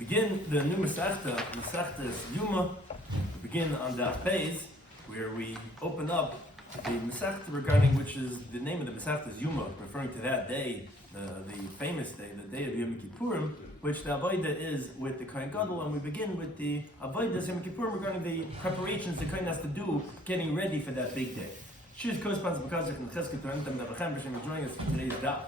Begin the new Masechta is Yoma. We begin on Daf Yomi, where we open up the Masechta regarding which is the name of the Masechta is Yoma, referring to that day, the famous day, the day of Yom Kippurim, which the Avodah is with the Kohen Gadol, and we begin with the Avodah Yom Kippurim regarding the preparations the Kohen has to do, getting ready for that big day. Shiur corresponds because of Chesed to Enter Mevachem B'Shem joining us in today's Daf.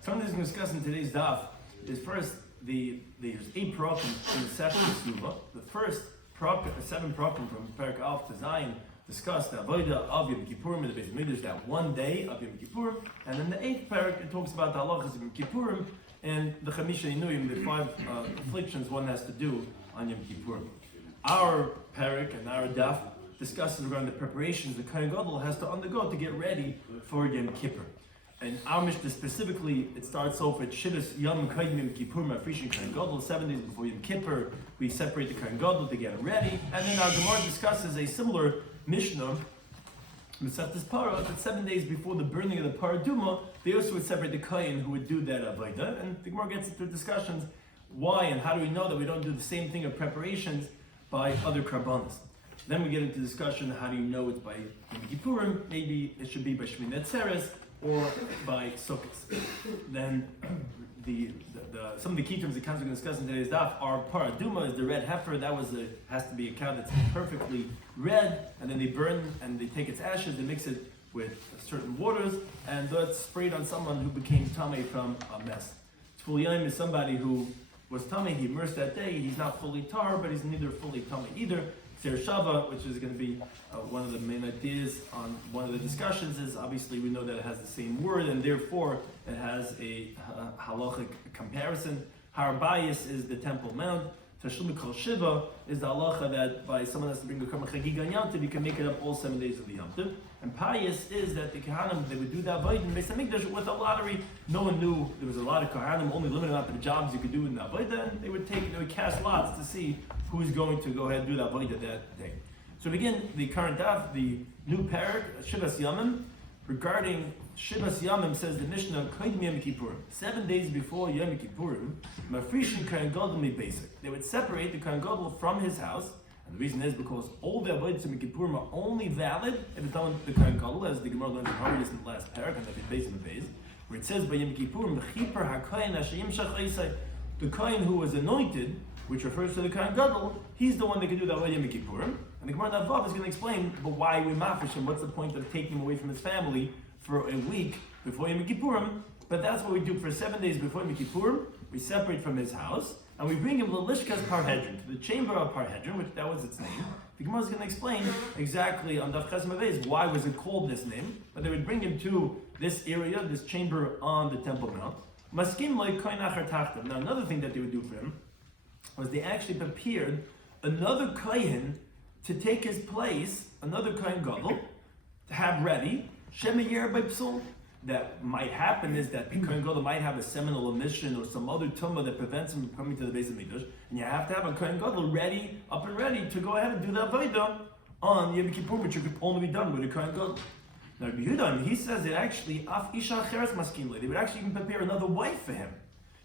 Something that's going to discuss in today's Daf is first there's 8 parakim in the second Yoma. The first 7 parakim from Perek Alf to Zion discuss the Avodah of Yom Kippurim in the Beis Hamikdash, that one day of Yom Kippurim, and in the 8th parak it talks about the halachas of Yom Kippurim and the Chamisha Inuyim, the 5 afflictions one has to do on Yom Kippurim. Our parak and our daf discusses regarding the preparations the Kohen Gadol has to undergo to get ready for Yom Kippur. And our Mishnah specifically, it starts off with Shivas Yom Yom Kippur Mafrishin Kohen Gadol. 7 days before Yom Kippur, we separate the Kohen Gadol to get him ready. And then our Gemara discusses a similar Mishnah, Mesechtes Para, that 7 days before the burning of the Paraduma, they also would separate the Kohen who would do that Avodah. And the Gemara gets into discussions why and how do we know that we don't do the same thing of preparations by other Karbanos. Then we get into discussion, how do you know it's by Yom Kippurim? Maybe it should be by Shmini Atzeres or by Sukkot. Then some of the key terms the counts we're going to discuss in today's daf are paraduma is the red heifer. That has to be a cow that's perfectly red, and then they burn and they take its ashes, they mix it with certain waters, and that's sprayed on someone who became tamei from a mess. Tzful Yom is somebody who was tamei, he immersed that day, he's not fully tar, but he's neither fully tamei either. Ser Shava, which is going to be one of the main ideas on one of the discussions, is obviously we know that it has the same word and therefore it has a halachic comparison. Har Bayis is the Temple Mount. Tashlum Kol Shiva is the halacha that by someone has to bring a Karma Chagiga Yom Tov, you can make it up all 7 days of the Yom Tov. And Pious is that the Kohanim, they would do that Avodah in Beis Hamikdash with a lottery. No one knew there was a lot of Kohanim, only limited amount of jobs you could do in the Avodah, and they would cast lots to see who's going to go ahead and do the Avodah that day. So begin the current daf, the new parak, Shivas Yamim. Regarding Shivas Yamim, says the Mishnah, Kodim Yom Kippurim. 7 days before Yom Kippurim, Mafrishin Kohen Gadol mi basic. They would separate the Kohen Gadol from his house. And the reason is because all the avodas of Yom Kippurim are only valid if it's done with the Kohen Gadol, as the Gemara learns in Harvard in the last parak, and that is based on the base, where it says by Yom Kippurim, B'chiper HaKohen Hashayim Shach. The Kohen who was anointed, which refers to the Kohen Gadol, he's the one that can do that Avodah Yom Kippurim. And the Gemara Daf is going to explain, but why we mafresh him? What's the point of taking him away from his family for a week before Yom Kippurim? But that's what we do for 7 days before Yom Kippurim. We separate from his house, and we bring him to Lishkas Parhedron, to the chamber of Parhedron, which that was its name. The Gemara is going to explain exactly on Daf Chesed why was it called this name. But they would bring him to this area, this chamber on the Temple Mount. Maskim loy kohen achar tachtav. Now another thing that they would do for him was they actually prepared another kohen to take his place, another Kohen Gadol, to have ready, Shema Yer by Psul. That might happen is that the Kohen Gadol might have a seminal omission or some other tumah that prevents him from coming to the Beis Hamikdash, and you have to have a Kohen Gadol ready, up and ready to go ahead and do the Avodah on Yom Kippur, which could only be done with a Kohen Gadol. Now Rabbi Yehuda, he says that actually, Af Isha Cheres Maskim, they would actually even prepare another wife for him.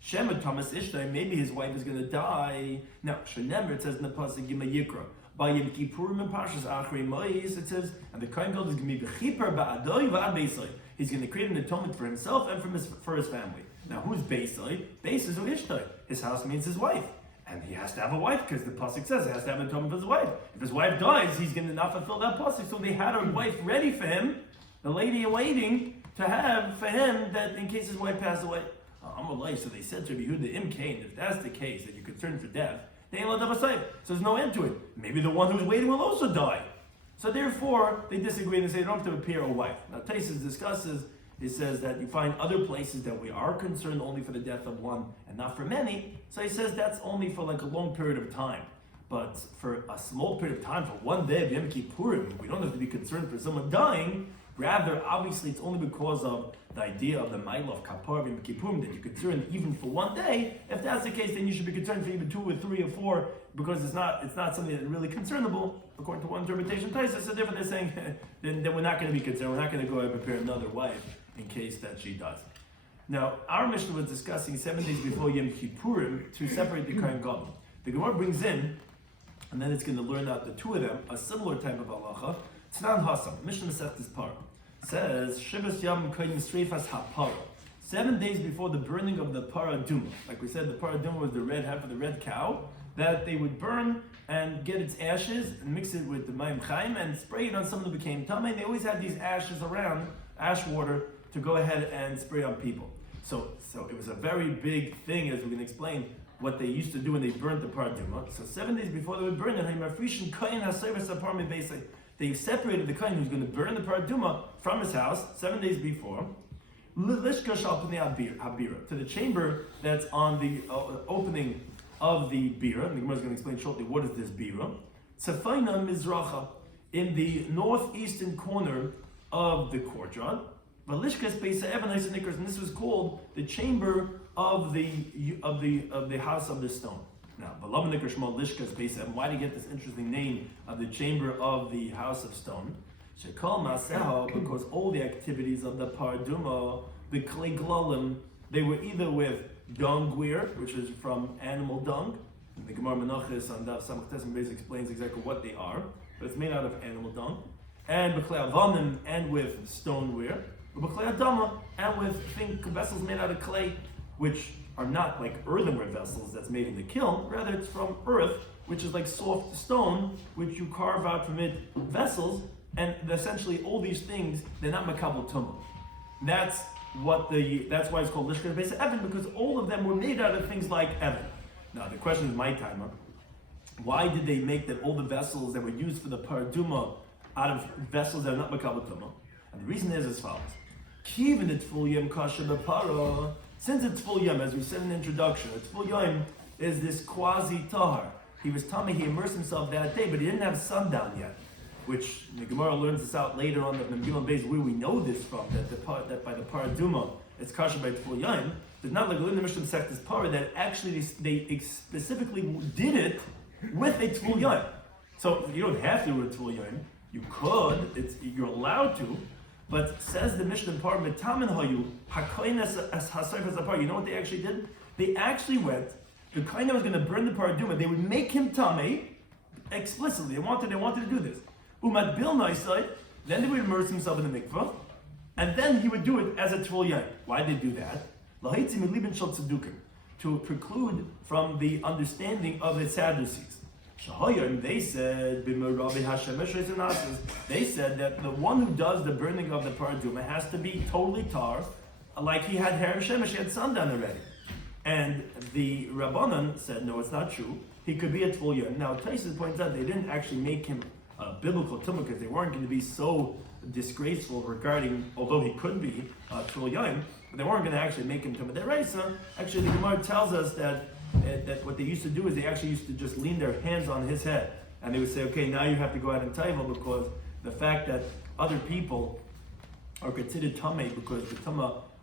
Shema Thomas Ishtai, maybe his wife is going to die. Now, Shenember, it says in the pasuk Yoma Yikra. By Yom Kippurim and Parshas Achrei Mois, it says, and the Kohen Gadol is going to be b'chiper ba'adoi v'ad beisai. He's going to create an atonement for himself and for his family. Now, who's beisai? Beis is Ishtai. His house means his wife. And he has to have a wife, because the pasuk says he has to have an atonement for his wife. If his wife dies, he's going to not fulfill that pasuk. So they had a wife ready for him, the lady awaiting to have for him, that in case his wife passed away. So they said to Rabbi Yehuda, Im Kain, if that's the case, that you're concerned for death, so there's no end to it. Maybe the one who's waiting will also die. So therefore, they disagree and they say you don't have to appear a wife. Now Taisus discusses, he says that you find other places that we are concerned only for the death of one and not for many. So he says that's only for like a long period of time. But for a small period of time, for 1 day of Yom Kippurim, we don't have to be concerned for someone dying. Rather, obviously, it's only because of the idea of the Ma'ila of Kapar Yom Kippurim that you're concerned even for 1 day. If that's the case, then you should be concerned for even 2 or 3 or 4, because it's not something that's really concernable, according to one interpretation. Taisus, so therefore they're saying, then we're not going to be concerned. We're not going to go and prepare another wife in case that she does. Now, our Mishnah was discussing 7 days before Yom Kippurim to separate the Kohen Gadol. The Gemara brings in, and then it's going to learn out the two of them, a similar type of halacha. Tznan Hasam, Mishnah Masechtas Par, says, Shivas Yam Koyim Streifas HaPara. 7 days before the burning of the paraduma. Like we said, the paraduma was the red half of the red cow that they would burn and get its ashes and mix it with the mayim chaim and spray it on someone who became tamei. They always had these ashes around, ash water, to go ahead and spray on people. So it was a very big thing, as we're going to explain, what they used to do when they burnt the paraduma. So 7 days before they would burn it, they separated the kohen who's going to burn the paraduma from his house 7 days before, to the chamber that's on the opening of the bira. And the Gemara is going to explain shortly what is this bira. Tzafaina mizracha, in the northeastern corner of the courtyard. Valishkas beisa evan, and this was called the chamber of the house of the stone. Now, why do you get this interesting name of the chamber of the house of stone? Because all the activities of the paraduma, the klei glalim, they were either with dung weir, which is from animal dung. And the Gemara Menachos on Daf Yomi explains exactly what they are, but it's made out of animal dung. And b'klei avanim, and with stone weir. B'klei adama, and with vessels made out of clay, which are not like earthenware vessels that's made in the kiln. Rather, it's from earth, which is like soft stone, which you carve out from it vessels. And essentially, all these things, they're not makabel tumah. That's why it's called lishkas beis evan, because all of them were made out of things like evan. Now, the question is my timer. Why did they make that all the vessels that were used for the paraduma out of vessels that are not makabel tumah? And the reason is as follows: Kivin it full yom kasha b'para. Since it's full yom, as we said in the introduction, it's full yom is this quasi tahar. He was tummy, he immersed himself that day, but he didn't have sundown yet. Which the Gemara learns this out later on the Memgilan Beis, where we know this from, that by the paraduma it's kasher by full yom. There's not like in the Mishnah Masechtas Par that actually they specifically did it with a tful yom. So you don't have to do a tful yom. You could, you're allowed to, but says the Mishnah Par metamin hayu hakoines as hasayfas apar. You know what they actually did? They actually went. The kohen that was going to burn the paraduma, they would make him tamei explicitly. They wanted to do this. Umad bil naisai, then they would immerse himself in the mikvah, and then he would do it as a tful yom. Why did they do that? To preclude from the understanding of the Sadducees. They said that the one who does the burning of the paraduma has to be totally tar, like he had Her Shemesh, he had sundown already. And the Rabbanan said, no, it's not true. He could be a tful yom. Now, Taisus points out they didn't actually make him a biblical tumah because they weren't going to be so disgraceful regarding, although he could be tful yom, but they weren't going to actually make him tumah deraisa. Actually, the Gemara tells us that what they used to do is they actually used to just lean their hands on his head, and they would say, okay, now you have to go out and taiva, because the fact that other people are considered tamei because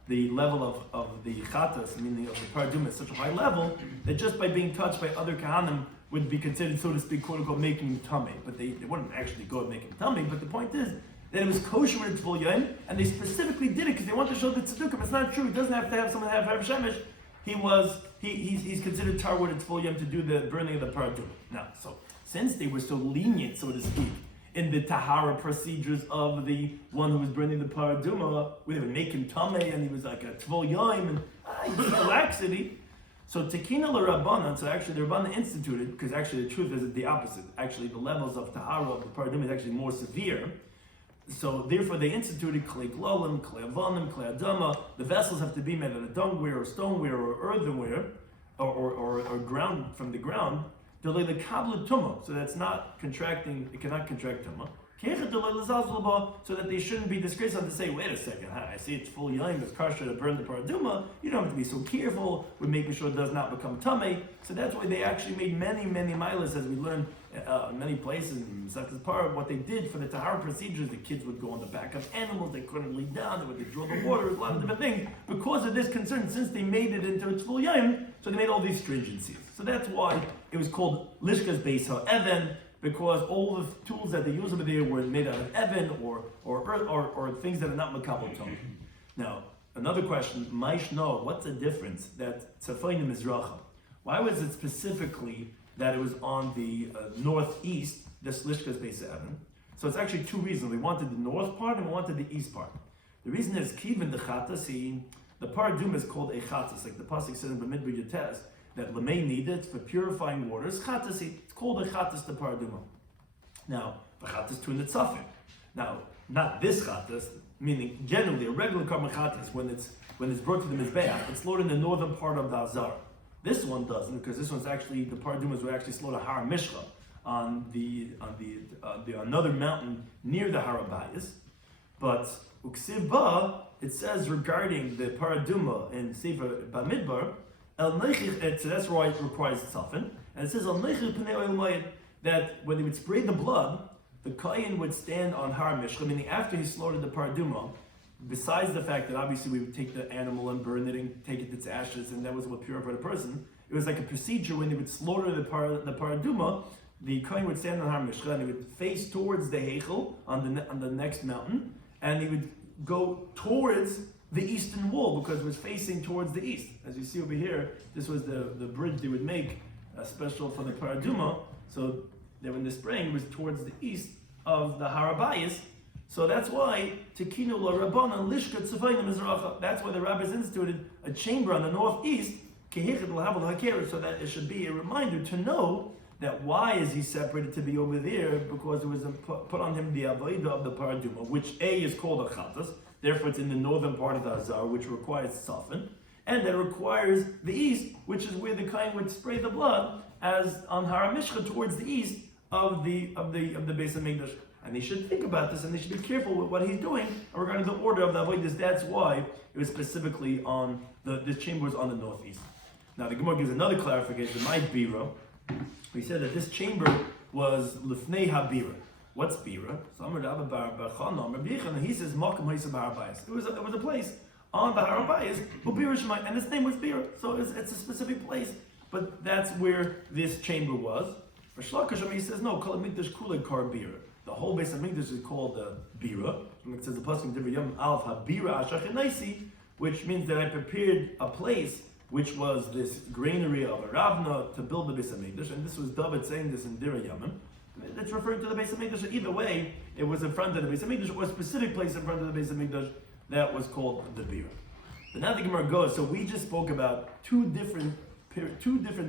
the level of the chatas, meaning of the paraduma, is such a high level that just by being touched by other kahanim would be considered, so to speak, quote unquote, making him tamei. But they wouldn't actually go and make him tamei. But the point is that it was kosher with tful yom, and they specifically did it because they want to show the tzedukah. It's not true. It doesn't have to have someone have Her Shemesh. He's considered tar with tful yom to do the burning of the paraduma. Now, so since they were so lenient, so to speak, in the tahara procedures of the one who was burning the paraduma, where they would make him tamei, and he was like a tful yom, and he was a laxity. So tekina l'Rabbanan, so actually the Rabbanan instituted, because actually the truth is the opposite. Actually, the levels of tahara of the paraduma is actually more severe. So therefore they instituted klei glalim, klei avanim, klei adama. The vessels have to be made out of dungware or stoneware or earthenware, or ground from the ground. Delay the kabla tumah, so that's not contracting. It cannot contract tumah. So that they shouldn't be disgraced on to say, wait a second, I see it's full yom, it's kosher to burn the paraduma. You don't have to be so careful with making sure it does not become tamei. So that's why they actually made many milas, as we learned in many places in Masechtas Par. What they did for the tahara procedures, the kids would go on the back of animals, they couldn't lay down, they would draw the water, a lot of different things. Because of this concern, since they made it into its full yom, so they made all these stringencies. So that's why it was called lishkas beis ha'evan, because all the tools that they used over there were made out of evan or things that are not makabel tumah. Now, another question, Maishno, what's the difference that tzafayim mizracha? Why was it specifically that it was on the northeast, this Lishka's Beis Even? So it's actually two reasons. We wanted the north part and we wanted the east part. The reason is Kivin the Chatasi, the Paraduma is called a Chatas, like the Pasuk says in Bamidbar Yutes, that Lamei needed for purifying waters, Chatasi. It's called a Chatas, the Paraduma. Now, the Chatas to Nitzafim. Now, not this Chatas, meaning generally a regular Karban Chatas, when it's brought to the Mizbeach, it's slaughtered in the northern part of the Azar. This one doesn't, because this one's actually, the Paradumas were actually slaughtered Har Mishcha on the another mountain near the Harabayas. But Uksiv Ba, it says regarding the Paraduma in Sefer Bamidbar, El Nechich, so that's why it requires Tzafin, and it says El Nechich Pnei Oil Mayit, that when they would spray the blood, the Kayin would stand on Har Mishcha, meaning after he slaughtered the Paraduma, besides the fact that obviously we would take the animal and burn it and take it to its ashes, and that was what purified a person, it was like a procedure when they would slaughter the Paraduma, the Kohen would stand on Har Mishcha and he would face towards the Heichel on the next mountain, and he would go towards the eastern wall because it was facing towards the east. As you see over here, this was the bridge they would make special for the Paraduma, so that when the spraying was towards the east of the Harabayas. So that's why Tekinu la Rabbanan Lishka Tzavayna Mizracha. That's why the rabbis instituted a chamber on the northeast, Kehichet l'Havel HaKeres, so that it should be a reminder to know that why is he separated to be over there? Because it was put on him the Avodah of the Paraduma, which A is called a Chatas, therefore it's in the northern part of the Azar, which requires Tzafin, and that requires the east, which is where the Kohen would spray the blood, as on Har Mishcha towards the east of the Beis HaMikdash. And they should think about this, and they should be careful with what he's doing regarding the order of the avodas. That's why it was specifically on the chamber was on the northeast. Now the Gemara gives another clarification. My bira, we said that this chamber was lifnei habira. What's bira? So Amar Rabba Bar Chana, Rabbi Yechon, and he says Makom Ha'isa Barabayas. It was a place on the Harabayas, and its name was bira. So it's a specific place, but that's where this chamber was. For Shlakasham, he says no. Kol Mikdash Kulei Kar Bira. The whole Beis HaMikdash is called bira. It says the pasuk in Daf Yomi Alf habira ashachinaisi, which means that I prepared a place which was this granary of a Ravna to build the Beis HaMikdash, and this was David saying this in Dira Yamin. It's referring to the Beis HaMikdash. Either way, it was in front of the Beis HaMikdash, or a specific place in front of the Beis HaMikdash that was called the bira. But now the Gemara goes. So we just spoke about two different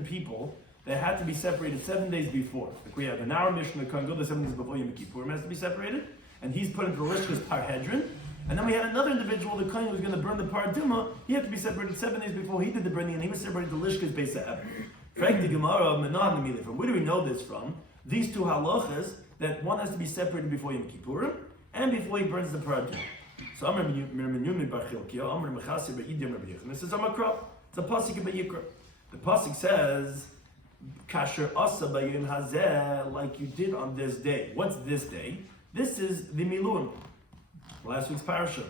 people that had to be separated 7 days before. Like we have an hour Mishnah, can go the 7 days before Yom Kippur, has to be separated, and he's put into the Lishka's Parhedron. And then we had another individual, the Kohen who was going to burn the Paraduma, he had to be separated 7 days before he did the burning, and he was separated to Lishka's Beis Even. Frank the Gemara of Menon the from where do we know this from? These two halachas, that one has to be separated before Yom Kippur, and before he burns the Paraduma. So Amar Yumi Bar Chilkiah, Amar Mechasir B'Idim Rabbi Yechon. This is Amakra. It's a pasuk in Vayikra. The pasuk says, Kasher asa bayim hazeh, like you did on this day. What's this day? This is the Milun, last week's parasha,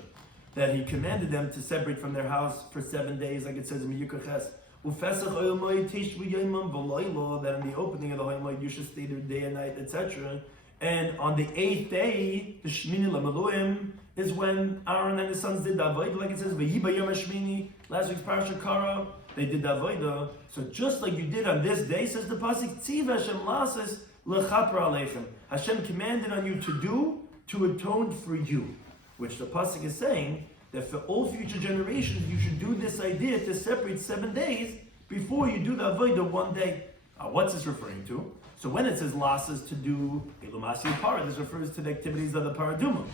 that he commanded them to separate from their house for 7 days, like it says in Yikra Ches. Ufesach oyomay tishvu yomam v'loylo, that in the opening of the oyomay you should stay there day and night, etc. And on the 8th day, the Shmini Lamaluim, is when Aaron and his sons did the avodah, like it says V'yiba Yom Shmini, last week's parasha Kara. They did the avodah. So just like you did on this day, says the pasuk, Tziv Hashem lasis lechaper aleichem. Hashem commanded on you to atone for you. Which the pasuk is saying that for all future generations, you should do this idea to separate 7 days before you do the avodah 1 day. What's this referring to? So when it says lasis to do ilumasi para, this refers to the activities of the paraduma.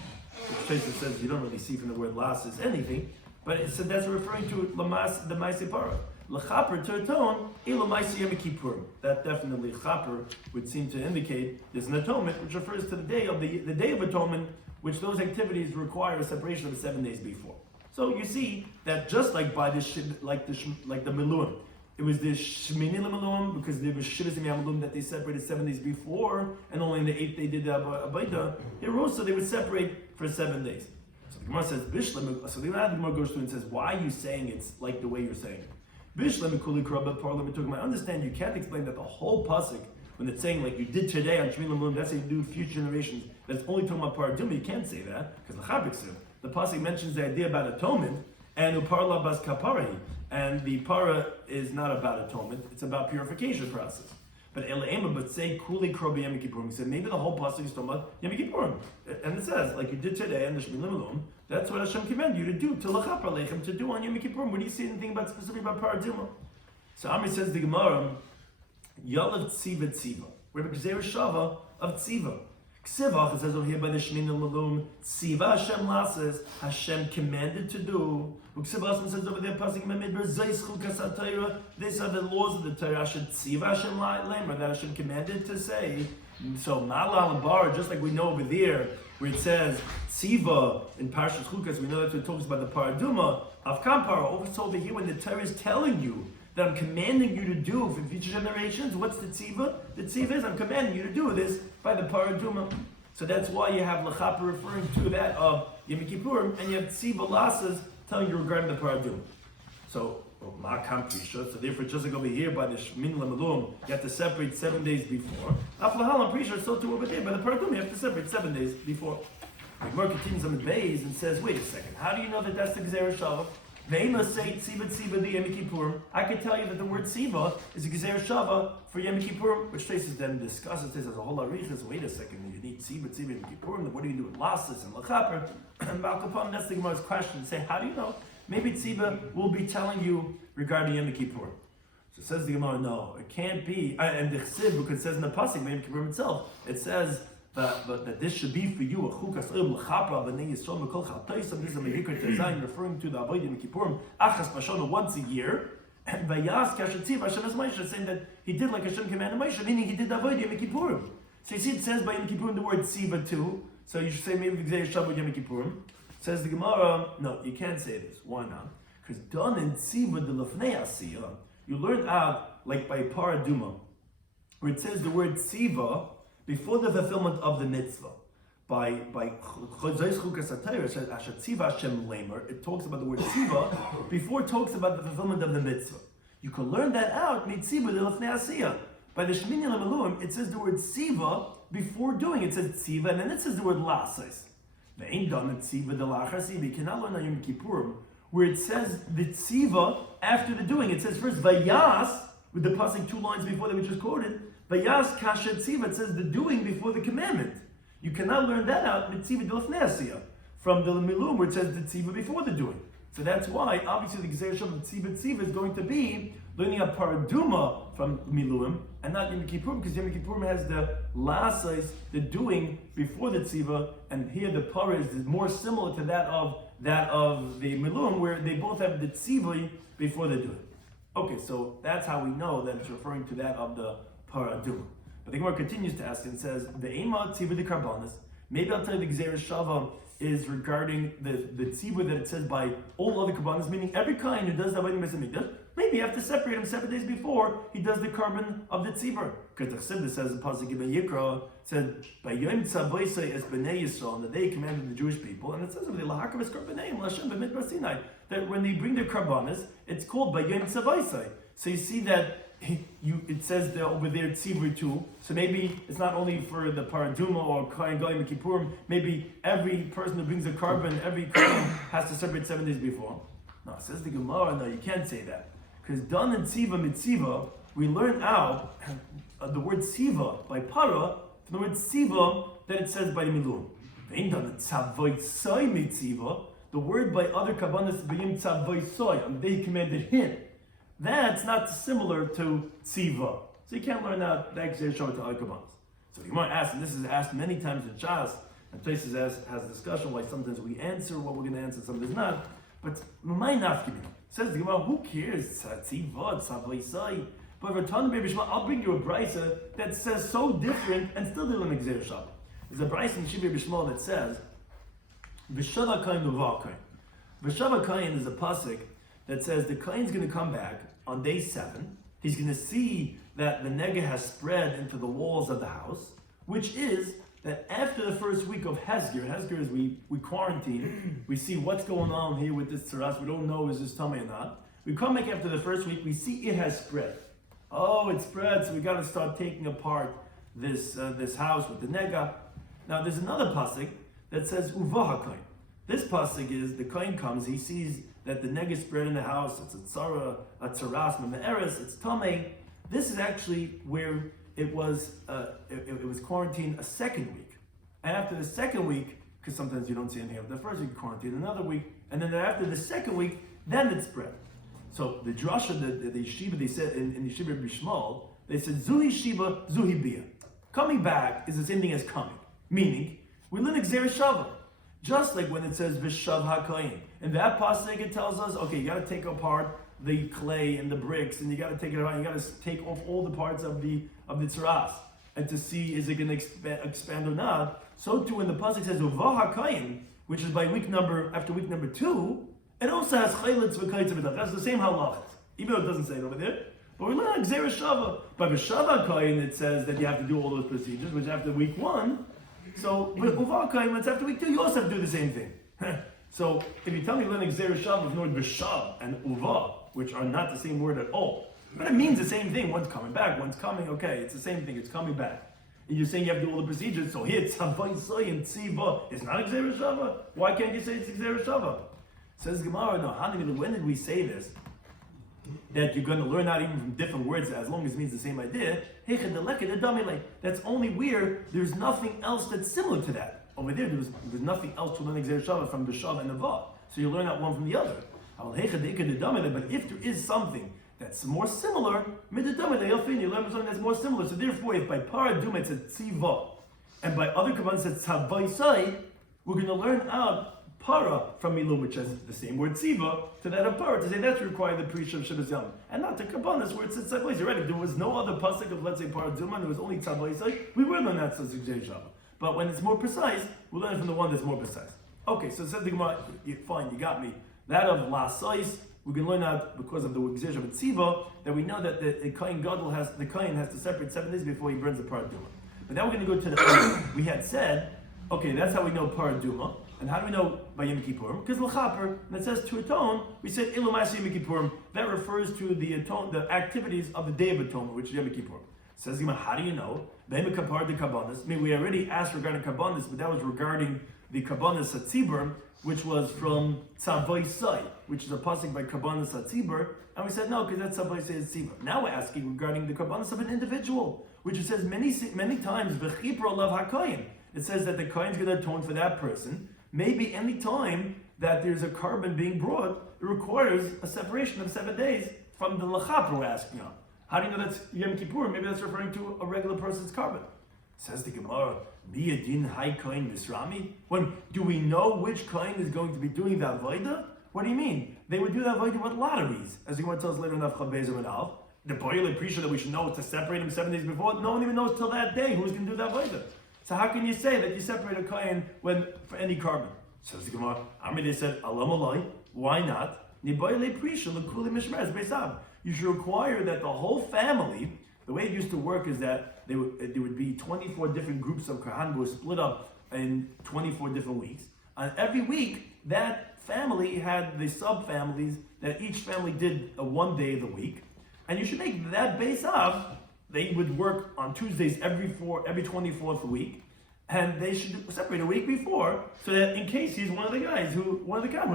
Which Tosfos says you don't really see from the word lasis anything. But it said that's referring to the Maaseh Para. L'chaper to atone, ilo Maaseh Yom Kippur. That definitely chaper would seem to indicate there's an atonement, which refers to the day of atonement, which those activities require a separation of 7 days before. So you see that just like by this, like the Miluim, it was the Shmini Miluim because there was Shivas Miluim that they separated 7 days before, and only in the 8th they did the Abayda. Here also they would separate for 7 days. So the Gemara says, Bishlam, so the Gemara goes through and says, why are you saying it's like the way you're saying it? Bishlam Kuli Krabba Parliament took I understand you can't explain that the whole pasuk, when it's saying like you did today on Shmini Miluim, that's how you do future generations, that's only talking about Paraduma, you can't say that, because the pasuk mentions the idea about atonement, and Uparla Bas Kaparahi. and the para is not about atonement, it's about purification process. But say kuli krobi Yom Kippurim. He said maybe the whole pasuk is talking about Yom Kippurim, and it says like you did today and the Shmilim Alum. That's what Hashem commanded you to do to lachap aleichem, to do on Yom Kippurim. What do you see anything about specifically about paraduma? So Amri says the Gemara, Yalav Tziva Tziva. We have a Gzeir Shava of Tziva. Ksivach, it says over here by the Shmilim Alum, Tziva Hashem lases, Hashem commanded to do. Uksivach says over there, pasuk Memidbar Zeis Chukas HaTorah. These are the laws of the Torah. Hashem Tziva Hashem Lamer, that Hashem commanded to say. So Ma'ala and Bar, just like we know over there, where it says Tziva in Parshas Chukas, we know that's what it talks about the paraduma. Avkam Para, also over here when the Torah is telling you that I'm commanding you to do for future generations, what's the tziva? The tziva is I'm commanding you to do this by the paraduma. So that's why you have lachapa referring to that of Yom Kippurim, and you have tziva lasas telling you regarding the paraduma. So ma'akam prisha. So therefore, just like over here by the shmin lamalum, you have to separate 7 days before. Aflahalam prisha, so too over there by the paraduma, you have to separate 7 days before. The Gemara continues on the base and says, wait a second, how do you know that that's the Gzeir Shavah? They must say Tziva Tziva the Yom Kippurim. I could tell you that the word Tziva is a Gzeir Shava for Yom Kippurim, which traces then discuss. It says as a whole arichas. Wait a second, you need Tziva Tziva Yom Kippurim. Then what do you do with lasses and lachaper? And Balkapam, that's the Gemara's question. Say, how do you know? Maybe Tziva will be telling you regarding Yom Kippurim. So it says the Gemara, no, it can't be. And the Chsiv, because it says in the pasuk Yom Kippurim itself, it says. But that this should be for you a chukas l'chapra b'nei yisrael mekol chaltoisam. This is a mehikar tezayin referring to the avodim kippurim achas b'shana once a year. And vayas kashetziv Hashem es Moshe, saying that he did like Hashem commanded Moshe, meaning he did the avodim kippurim. So you see, it says by Yom Kippurim the word tziva too. So you should say maybe the Gzeir Shabbat Yom Kippurim. Says the Gemara, no, you can't say this. Why not? Because done in tziva de lefnei asiyah, you learned out like by paraduma, where it says the word tziva before the fulfillment of the mitzvah. By Chodesh Chukas HaTorah, it says Asher Tziva Hashem Lamer. It talks about the word Tziva before it talks about the fulfillment of the mitzvah. You can learn that out Mitziva L'Lefnei Asiyah. By the Shmini L'Meluim, it says the word Tziva before doing. It says Tziva, and then it says the word Lasais. The Ein Done Tziva D'Lachar Tziva. You cannot learn on Yom Kippurim where it says the Tziva after the doing. It says first Vayas with the pasuk 2 lines before that we just quoted. Vayas kashet tziva, it says the doing before the commandment. You cannot learn that out mitziva d'lefnei asiyah from the milum where it says the tziva before the doing. So that's why obviously the Gzeir Shavah tziva is going to be learning a paraduma from miluim and not Yom Kippurim, because Yom Kippurim has the lasais, the doing before the tziva, and here the para is more similar to that of the miluim where they both have the tziva before the doing. Okay, so that's how we know that it's referring to that of the paraduma. But the Gemara continues to ask and says, the Ema Tziva de Karbanis. Maybe I'll tell you the Gzeir Shava is regarding the Tziva that it says by all other Karbanis, meaning every kind who does the Avodim Beis. Maybe you have to separate him 7 days before he does the carbon of the Tzibur. Because the Chsiv says in Pasuk Ibn Yikra, said, by Yom Tzavoisei es B'nei Yisrael, on the day he commanded the Jewish people, and it says over the Lahakav es Karbaneim, Lashem B'midbar Sinai, that when they bring their Karbanis, it's called by Yom Tzavoisei. So you see that it says there over there tzivur too. So maybe it's not only for the paraduma or kohen gadol kippurim. Maybe every person who brings a carbon, every kohen has to separate 7 days before. No, it says the Gemara. No, you can't say that because done in tziva mitziva, we learn out the word tziva by para from the word tziva that it says by the milum. The word by other kabbanas b'yim tzavoisoy, on the day he commanded him. That's not similar to tziva. So you can't learn that Gzeir Shavah to other kabbanas. So you might ask, and this is asked many times in Shas, and places has a discussion why sometimes we answer what we're going to answer, sometimes not. But my nafkimi says the Gemara, who cares? Tziva, tzavoisai. But for Rabbi Shloimy, I'll bring you a brisa that says so different and still dealing with Gzeir Shavah. There's a brisa in Rabbi Shloimy that says, V'shava kain uva kain. V'shava kain is a pasuk that says the kain's going to come back on day 7. He's going to see that the nega has spread into the walls of the house, which is that after the first week of Hezger is we quarantine, we see what's going on here with this tzaras, we don't know is this tummy or not. We come back after the first week, we see it has spread. Oh, it spread, so we got to start taking apart this house with the nega. Now there's another pasuk that says uva hakain. This pasuk is the kain comes, he sees that the neg is spread in the house, it's a tzaras, me'eres, it's tamei. This is actually where it was quarantined a second week. And after the second week, because sometimes you don't see anything after the first week, quarantine another week, and then after the second week, then it spread. So the drasha, the yeshiva, they said in yeshiva Rabbi Shmuel, they said zuhi shiva, zuhi bia. Coming back is the same thing as coming. Meaning, we learn exer shava. Just like when it says Vishav HaKoyin. In that pasuk it tells us, okay, you got to take apart the clay and the bricks, and you got to take it out, and you got to take off all the parts of the tzaras, and to see is it going to expand or not. So too when the pasuk says Uvah HaKoyin, which is after week number 2, it also has Chaylitz v'Kayitz v'Daf. That's the same halachas, even though it doesn't say it over there. But we learn Gzera Shava. By Vishav HaKoyin it says that you have to do all those procedures, which after week 1. So with Uvah HaKoyin, when it's after week 2, you also have to do the same thing. So if you tell me learning Gzera Shava with the word Vishav and Uvah, which are not the same word at all, but it means the same thing. One's coming back, one's coming. Okay, it's the same thing. It's coming back. And you're saying you have to do all the procedures. So here, Tzavay Soy and Tziva. It's not Gzera Shava. Why can't you say it's Gzera Shava? Says Gemara, no, when did we say this? That you're going to learn out even from different words as long as it means the same idea. That's only where there's nothing else that's similar to that. Over there, there's nothing else to learn Gzera Shava from the Shav and the Va. So you learn out one from the other. But if there is something that's more similar, you learn something that's more similar. So therefore, if by Paraduma it's a Tziva, and by other kabbalah it's Tzavay Sai, we're going to learn out para from Milu, which has the same word Tziva, to that of para, to say that's required the pre-Shav Shabbos Yom. And not the kabbalah where it says Tzavay Sai. Right, if there was no other pasuk of, let's say, Paraduma, there was only Tzavay Sai, we would learn that as Gzera Shava. But when it's more precise, we'll learn from the one that's more precise. Okay, so it said the Gemara, fine, you got me. That of Lasais, we can learn out because of the Gzera of Tziva that we know that the Kohen Gadol has to separate 7 days before he burns the Paraduma. But now we're going to go to the we had said, okay, that's how we know Paraduma. And how do we know by Yom Kippurim? Because L'chaper, and it says to atone, we said Ilu Ma'aseh Yom Kippurim. That refers to the activities of the Day of Atonement, which is Yom Kippurim. Says Gemara, how do you know? I mean, we already asked regarding Kabbanis, but that was regarding the Kabbanis Hatzibur, which was from Tzavay Sai, which is a pasuk by Kabbanis Hatzibur, and we said no, because that's Tzavay Sai Hatzibur. Now we're asking regarding the Kabbanis of an individual, which it says many times, V'chipro Lav HaKoyin. It says that the Kohen is going to atone for that person. Maybe any time that there's a carbon being brought, it requires a separation of 7 days from the L'chaper we're asking on. How do you know that's Yom Kippur? Maybe that's referring to a regular person's carbon. Says the Gemara, Miyadin Hai Kohen Misrami? When do we know which Kohen is going to be doing the Avodah? What do you mean? They would do the Avodah with lotteries. As the Gemara tells later in Avchad Bezer and Alf, the Boyle appreciate that we should know to separate him 7 days before. No one even knows till that day who's going to do the Avodah. So how can you say that you separate a Kohen for any carbon? Says the Gemara, they said, Alam Alai, why not? You should require that the whole family, the way it used to work is that there would be 24 different groups of Kahan who were split up in 24 different weeks. And every week, that family had the sub-families that each family did a 1 day of the week. And you should make that base up. They would work on Tuesdays every 24th week. And they should separate a week before, so that in case he's one of the guys who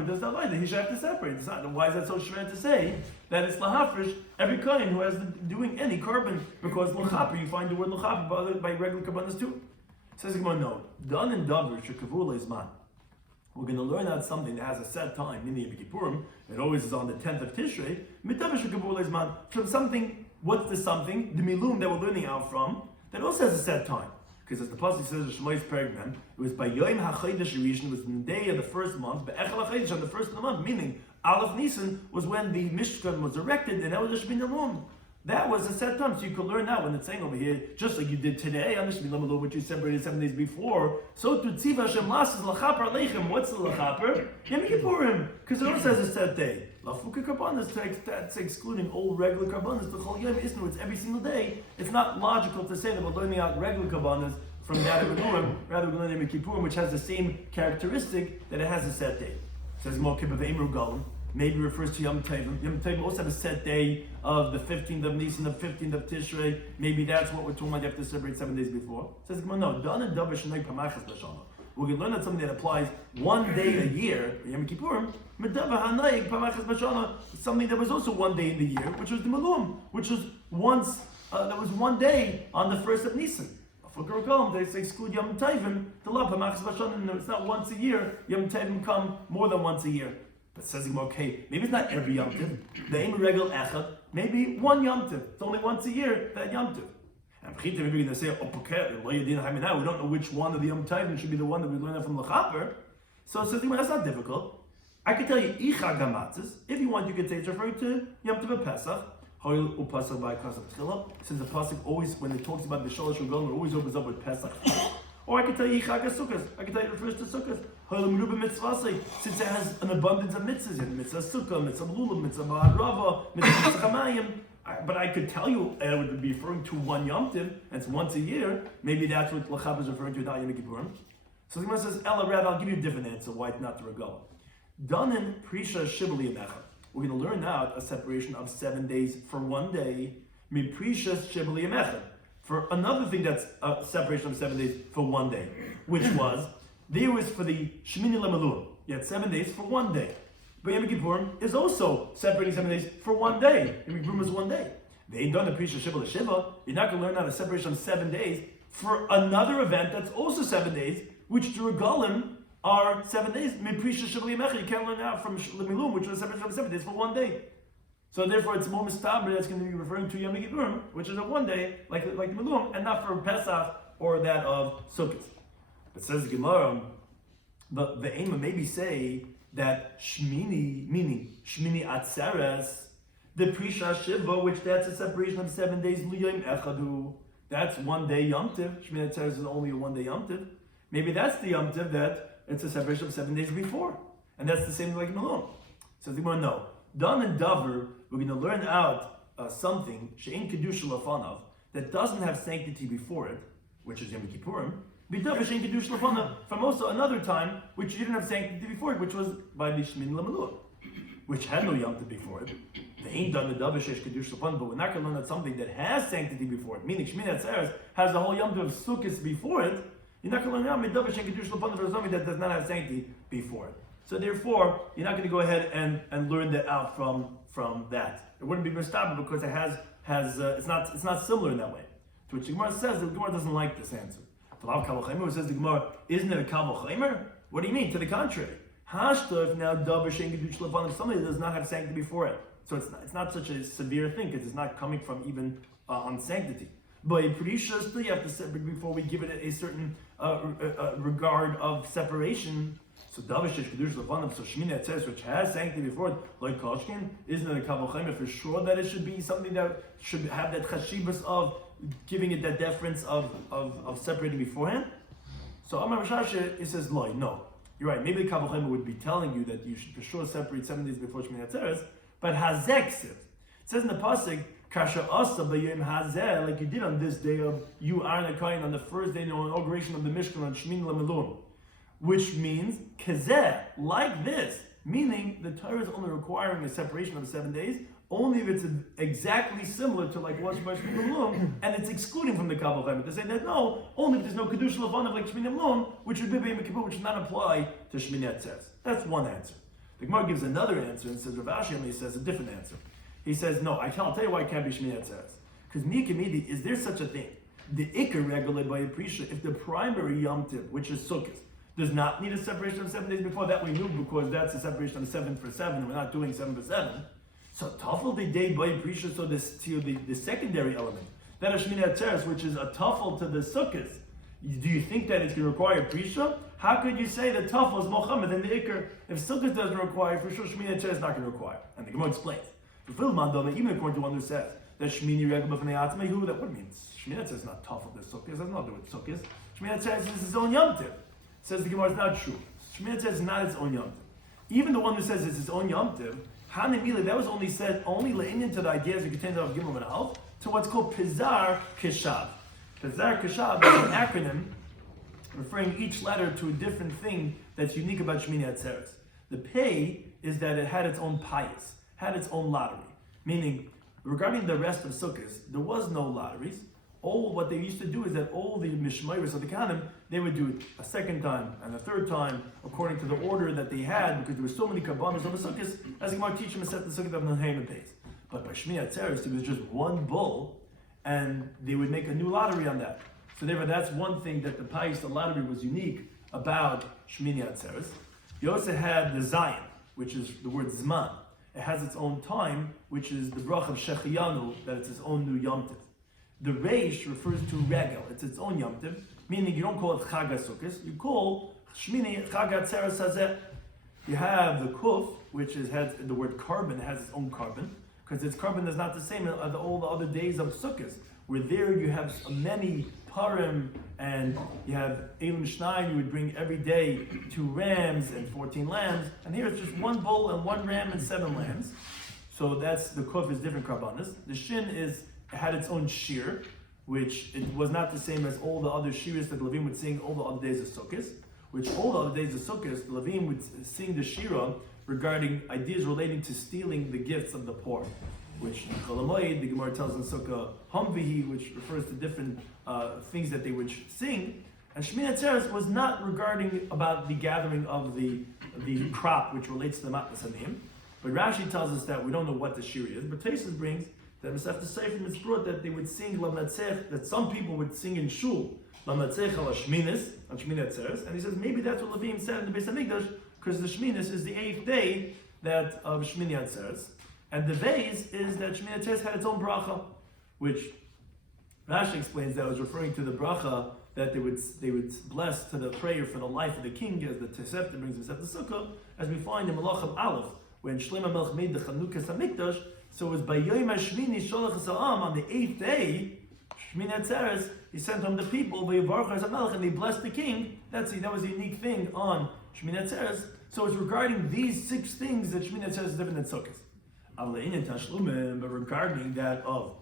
does that like that, he should have to separate. Why is that so shred to say that it's lahafresh every kohen who has doing any carbon, because l'chaper, you find the word l'chaper by regular kabbanas too. Says Gemara, no. Dan and davar shekavul leizman. We're going to learn out something that has a set time in the Yom Kippurim. It always is on the 10th of Tishrei. Mitavar shekavul leizman, from something. What's the something? The milum that we're learning out from that also has a set time. Because as the pasuk says, it was by Yom HaChodesh Rishon, it was in the day of the first month, but Echel HaChodesh on the first of the month, meaning Aleph Nisan was when the Mishkan was erected, and that was the Shmin Alum. That was a set time, so you could learn that when it's saying over here, just like you did today on the Shmin Alum, which you separated 7 days before. So to Tziva Hashem Lasses L'chaper Aleichem. What's the L'chaper? Yom Kippurim, because it also has a set day. Lafuka Karbanas, that's excluding all regular Karbanas. The Chol Yom Isnu, it's every single day. It's not logical to say that we're learning out regular Karbanas from that of Elurim, rather we're learning Yom Kippurim, which has the same characteristic that it has a set day. It says Mo Kippur Ve'imru Golim. Maybe refers to Yom Tovim. Yom Tovim also have a set day of the 15th of Nisan, the 15th of Tishrei. Maybe that's what we're talking about. You have to celebrate 7 days before. It says no. we're going to learn that something that applies one day a year, Yom Kippurim, something that was also one day in the year, which was the Malum, which was once, that was one day on the first of Nisan. They say exclude Yom Tovim, it's not once a year, Yom Tovim come more than once a year. But says him, okay, maybe it's not every Yom Tov, the Aim Regel Echad, maybe one Yom Tov, it's only once a year, that Yom Tov. And maybe we're going to say, we don't know which one of the Yom Tovim should be the one that we learn that from the Chaper. So it says, that's not difficult. I can tell you, Ichag HaMatzos, if you want, you could say it's referring to Yom Tov Pesach. Since the pasuk always, when it talks about the Shalosh Regalim, it always opens up with Pesach. Or I can tell you Chag HaSukkos. I can tell you it refers to Sukkos. Since it has an abundance of mitzvahs in mitzvah Sukkah, mitzvah Lulav, mitzvah Ba'arava, mitzvah Chamayim. But I could tell you it would be referring to one Yom Tov, and it's once a year. Maybe that's what Lachab is referring to, not Yom Kippurim. So the Gemara says, Ella Rav, I'll give you a different answer why it's not the Regalim. Danin Prisha Shibli Yemechad. We're going to learn now a separation of 7 days for one day. Min Prisha Shibli Yemechad. For another thing that's a separation of 7 days for one day, which was, there was for the Shemini Lemalua. You had 7 days for one day. But Yom Kippurim is also separating 7 days for one day. Yom Kippurim is one day. They ain't done the Prisha Shibli Shiva. You're not going to learn now the separation of 7 days for another event that's also 7 days, which the Regalim are 7 days. Min Prisha Shibli Yemechad. You can't learn now from Lemilum, which was a separation of 7 days for one day. So therefore, it's more mistaber that's going to be referring to Yom Kippurim, which is a one day, like the Malum, and not for Pesach or that of Sukkot. But says the Gemara, the Aima maybe say that Shmini, meaning Shmini Atzeres, the Prisha Shiva, which that's a separation of 7 days, Liyom Echadu, that's one day Yom Tiv. Shmini Atzeres is only a one day Yom Tiv. Maybe that's the Yom Tiv that it's a separation of 7 days before, and that's the same like Malum. Says the Gemara, no. Done and Dover, we're going to learn out something she'ein kedusha lefanav that doesn't have sanctity before it, which is Yom Kippurim. B'davar she'ein kedusha lefanav from also another time which you didn't have sanctity before it, which was by the Shmin Lamalua, which had no Yom Tov before it. They ain't done the davar she'ein kedusha lefanav, but we're not going to learn out something that has sanctity before it. Meaning Shmin Atzeres has the whole Yom Tov of Sukkot before it. You're not going to learn out davar she'ein kedusha lefanav for something that does not have sanctity before it. So therefore, you're not going to go ahead and learn that out from that. It wouldn't be mistaken because it it's not similar in that way. To which the Gemara says the Gemara doesn't like this answer. It says the Gemara, isn't it a Kavol Chaimer? What do you mean? To the contrary, Hashtav now davar she'ein kedusha lefanav, somebody that does not have sanctity before it. So it's not such a severe thing because it's not coming from even on sanctity. But in Prisha, still you have to separate before we give it a certain regard of separation. So davar she'ein kedusha lefanav, so Shmini Atzeres, which has sanctity before it, like Koshkin, isn't it a Kavol Chaimer for sure that it should be something that should have that chashibas of giving it that deference of separating beforehand? So Amar Rashash, it says no. You're right. Maybe the Kavol Chaimer would be telling you that you should for sure separate 7 days before Shmini Atzeres, but Hazek says. It says in the pasuk, Kasha Asa b'yom Hazeh, like you did on this day of you Aaron HaKohen on the first day of the inauguration of the Mishkan on Shmini Lamalum. Which means, kezeh, like this, meaning the Torah is only requiring a separation of 7 days, only if it's exactly similar to like what's by Shmini Lamalum, and it's excluding from the Kavol Chaimer. They say that no, only if there's no Kedusha Lefanav like Shmini Lamalum, which would be Yom Kippur, which does not apply to Shmini Atzeres. That's one answer. The Gemara gives another answer and says, Rav Ashi says a different answer. He says, no, I'll tell you why it can't be Shmini Atzeres. Because Nikimidi, is there such a thing? The Iker regulated by a Prisha, if the primary Yom Tiv, which is Sukkot, does not need a separation of 7 days before, that we knew because that's a separation of 7 for 7, we're not doing 7 for 7. So Tafel the day by Prisha, so the secondary element, that is Shmini Atzeres, which is a Tafel to the Sukkot. Do you think that it's going to require Prisha? How could you say that Tafel is Mohammed than the Iker? If Sukkot doesn't require, for sure Shmini Atzeres is not going to require. And the Gemara explains. Even according to one who says that Shmini Regel B'fnei Atzmei, that what means? Shmini Atzeres is not Tafel to Sukkot, it has nothing to do with Sukkot. Shmini Atzeres is his own Yom Tov. Says the Gemara is not true. Shmini Atzeres is not its own Yom Tov. Even the one who says it's its own Yom Tov, Hanimili, that was only said only le'inyan to the ideas that contained of Gimel and Alf, to what's called Pizar Keshav. Pizar Keshav is an acronym referring each letter to a different thing that's unique about Shmini Atzeres. The Pei is that it had its own pious, had its own lottery. Meaning, regarding the rest of Sukkot, there was no lotteries. all what they used to do is that all the mishmayros of the Kahanim, they would do it a second time and a third time according to the order that they had, because there were so many karbanos on the sukkahs, as the Gemara teaches Masechet the Sukkah of Neheim Beis. But by Shmini Atzeres, it was just one bull, and they would make a new lottery on that. So therefore, that's one thing that the Pais, the lottery, was unique about Shmini Atzeres. You also had the Zion, which is the word Zman. It has its own time, which is the brach of Shechiyanu, that it's its own new Yom Tiv. The Reish refers to Regel, it's its own Yom Tiv, meaning you don't call it Chag HaSukkos, you call Shmini Chag HaTzeres Hazeh. You have the Kuf, which has the word carbon, it has its own carbon, because its carbon is not the same as all the other days of Sukkos, where there you have many parim, and you have Elim Shnayim, you would bring every day 2 rams and 14 lambs, and here it's just 1 bull and 1 ram and 7 lambs. So that's, the Kuf is different karbanas. The Shin had its own shiur, which it was not the same as all the other shiurs that the Levim would sing all the other days of Sukkot, which all the other days of Sukkot, the Levim would sing the shira regarding ideas relating to stealing the gifts of the poor, which in Cholamoid, the Gemara tells in Sukkah, Hamvihi, which refers to different things that they would sing. And Shmini Atzeres was not regarding about the gathering of the crop, which relates to the Matnas Aniyim. But Rashi tells us that we don't know what the shir is, but Tosfos brings that Masechet Seifrim is brought that they would sing Lamnatzech, that some people would sing in shul, Lamnatzech al Shminis, on Shmini Atzeres, and he says maybe that's what Levim said in the Beis Hamikdash, because the Shminis is the 8th day that of Shmini Atzeres, and the Veis is that Shmini Atzeres had its own bracha, which Rashi explains that was referring to the bracha that they would bless to the prayer for the life of the king, as the Tosefta brings Masechet Sukkah, as we find in Malachim Aleph, when Shlomo Melech made the Chanukas HaMikdash. So it was by Yoma Shmini Sholach Ha'am on the 8th day, Shmini Atzeres, he sent home the people, and they blessed the king. That was a unique thing on Shmini Atzeres. So it's regarding these 6 things that Shmini Atzeres is different than Sukkot. But regarding that of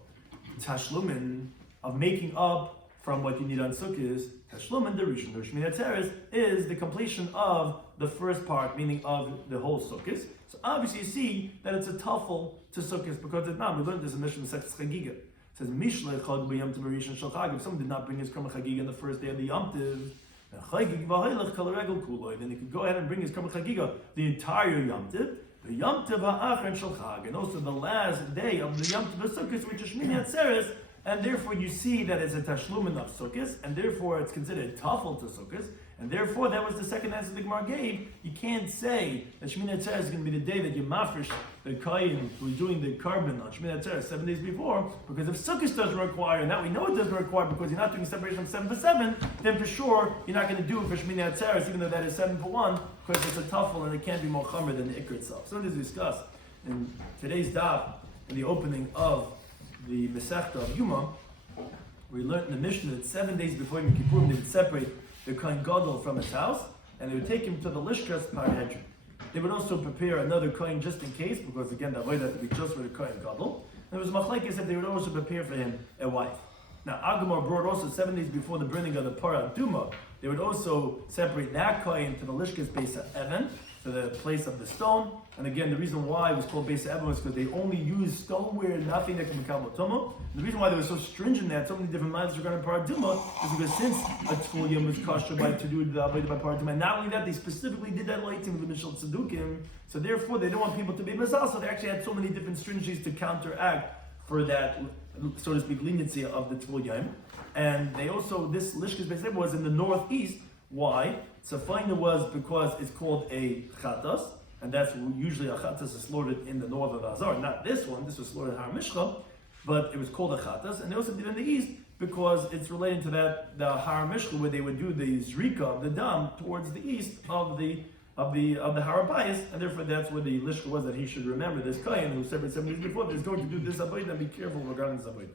Tashlumin, of making up from what you need on Sukkot, Tashlumin, the Rishon, the Shmini Atzeres, is the completion of the first part, meaning of the whole Sukkot. So obviously you see that it's a tuffle to Sukkot, because it's not. We learned this in Mishnah Masechet Chagiga. It says, Mishlei Chag b'Yom Tov Rishon Shel Chag. If someone did not bring his Korban Chagiga on the first day of the Yom Tov, then he could go ahead and bring his Korban Chagiga the entire Yom Tov, the Yom Tov ha'achron Shel Chag, and also the last day of the Yom Tov of Sukkot, which is Shmini Atzeres, and therefore you see that it's a tashlumin of Sukkot, and therefore it's considered tuffle to Sukkot, and therefore that was the second answer the Gemara gave. You can't say that Shmini Atzeres is going to be the day that you mafresh the kayin who's doing the carbon on Shmini Atzeres 7 days before, because if Sukkot doesn't require, and now we know it doesn't require because you're not doing separation from 7 for 7, then for sure you're not going to do it for Shmini Atzeres, even though that is 7 for 1, because it's a tuffle and it can't be more chamer than the ikr itself. So this is discussed in today's daf, in the opening of the Masechta of Yoma. We learned in the Mishnah that 7 days before Yom Kippur they would separate the Kohen Gadol from his house, and they would take him to the Lishkas Parhedrin. They would also prepare another Kohen just in case, because again, the avodah had to be just for the Kohen Gadol. And there was a machlekes that they would also prepare for him a wife. Now, Agamar brought also 7 days before the burning of the Parah Duma, they would also separate that Kohen to the Lishkas Beis Even, to the place of the stone. And again, the reason why it was called Beis Even was because they only used stoneware, nothing that can become a tumah. The reason why they were so stringent that so many different lines regarding paraduma is because since a tefillah was kosher by to do the avodah by paraduma, and not only that, they specifically did that lighting with the Mishal Tzedukim. So therefore, they didn't want people to be mazal. So they actually had so many different stringencies to counteract for that, so to speak, leniency of the tefillah. And they also, this Lishkas Beis Even was in the northeast. Why? Safaina was because it's called a chatas, and that's usually a chatas is slaughtered in the north of Azar. Not this one, this was slaughtered in Har Mishcha, but it was called a chatas, and they also did it in the east because it's relating to that the Har Mishcha, where they would do the zrika of the dam towards the east of the Har Bayis, and therefore that's where the lishka was, that he should remember this kohen who separated 7 days before that he's going to do this avodah, and be careful regarding this avodah.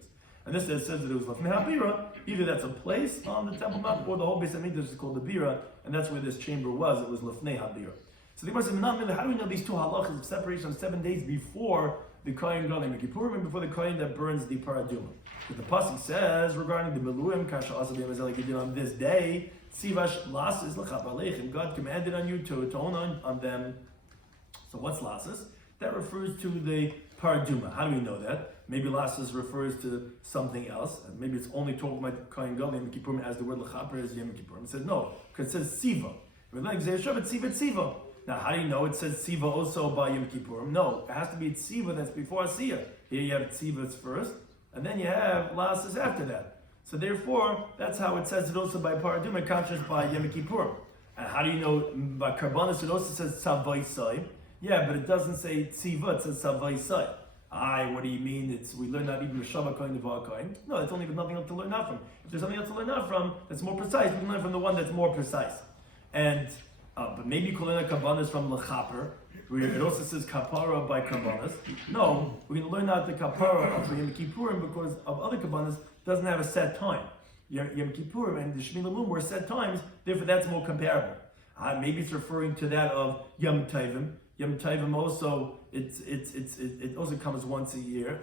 And this says that it was Lefnei HaBira. Either that's a place on the Temple Mount, or the whole Beis Hamikdash is called the Bira, and that's where this chamber was. It was Lefnei HaBira. So the Gemara says, how do we know these 2 halachas of separation of 7 days before the Kohen Gadol Yom Kippur and before the Kohen that burns the paraduma? But the pasuk says regarding the Meluim, Kasha Asav Yemazeli Gedil on this day, Sivash Lasses Lachap Aleichem. God commanded on you to atone on them. So what's Lasses? That refers to the paraduma. How do we know that? maybe lasses refers to something else, and maybe it's only told by Kohen Gadol Yom Kippurim as the word lechaper is Yom Kippurim. It says no, because it says siva. We're like Zayashav, it's siva. Now, how do you know it says siva also by Yom Kippurim? No, it has to be siva that's before asiyah. Here you have siva first, and then you have lasses after that. So therefore, that's how it says it also by Paradum and conscious by Yom Kippurim. And how do you know by Karbanis it also says Savaisai? Yeah, but it doesn't say Tziva, it says Savaisai. What do you mean? We learn not even Meshava Kohen Devar Kohen. No, it's only nothing else to learn out from. If there's something else to learn out from that's more precise, we can learn from the one that's more precise. And but maybe you can learn Karbanis from Lechaper, where it also says Kapara by Karbanis. No, we can learn out the Kapara of Yom Kippurim because of other Karbanis doesn't have a set time. Yom Kippurim and the Shmini Lamum were set times, therefore that's more comparable. Maybe it's referring to that of Yom Tovim. Yom Tovim also it also comes once a year.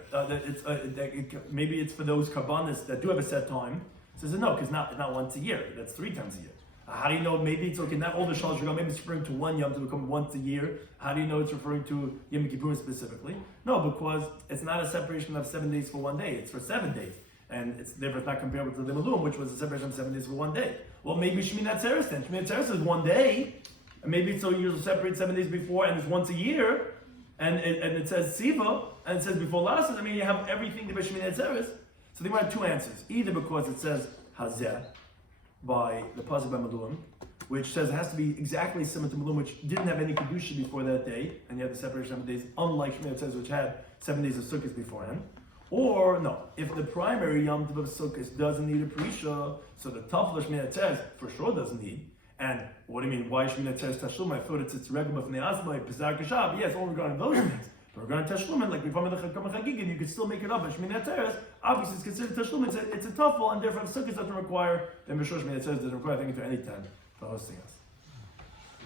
Maybe it's for those karbanis that do have a set time. It says no, because not once a year. That's 3 times a year. How do you know? Maybe it's okay. Not all the shalosh regalim. Maybe it's referring to one yom to become once a year. How do you know it's referring to Yom Kippurim specifically? No, because it's not a separation of 7 days for 1 day. It's for 7 days. And it's therefore not comparable to the Malum, which was a separation of 7 days for 1 day. Well, maybe Shmini Atzeres then. Shmini Atzeres is 1 day, and maybe it's so you separate 7 days before, and it's once a year, and it says Siva, and it says before Lasses. I mean, you have everything to be Shmini Atzeres. So they might have 2 answers. Either because it says Hazeh by the Pasuk by Malum, which says it has to be exactly similar to Malum, which didn't have any Kedusha before that day, and you have the separation of 7 days, unlike Shmini Atzeres, which had 7 days of Sukkot beforehand. Or no, if the primary Yom Tov of Sukkot doesn't need a Prisha, so the Tafel Shmini Atzeres for sure doesn't need. And what do you mean? Why Shmini Atzeres Tashlum? I thought it's regular from the Asma, Pesach Kashab. Yes, all regarding those things. But regarding Tashlum, like we found in the Chakam Chagigin, you could still make it up. But Shmini Atzeres, obviously, it's considered Tashlum. It's a Tafel, and therefore Sukkot doesn't require. Then B'Shor Shmini Atzeres doesn't require. I think it's any time for hosting us.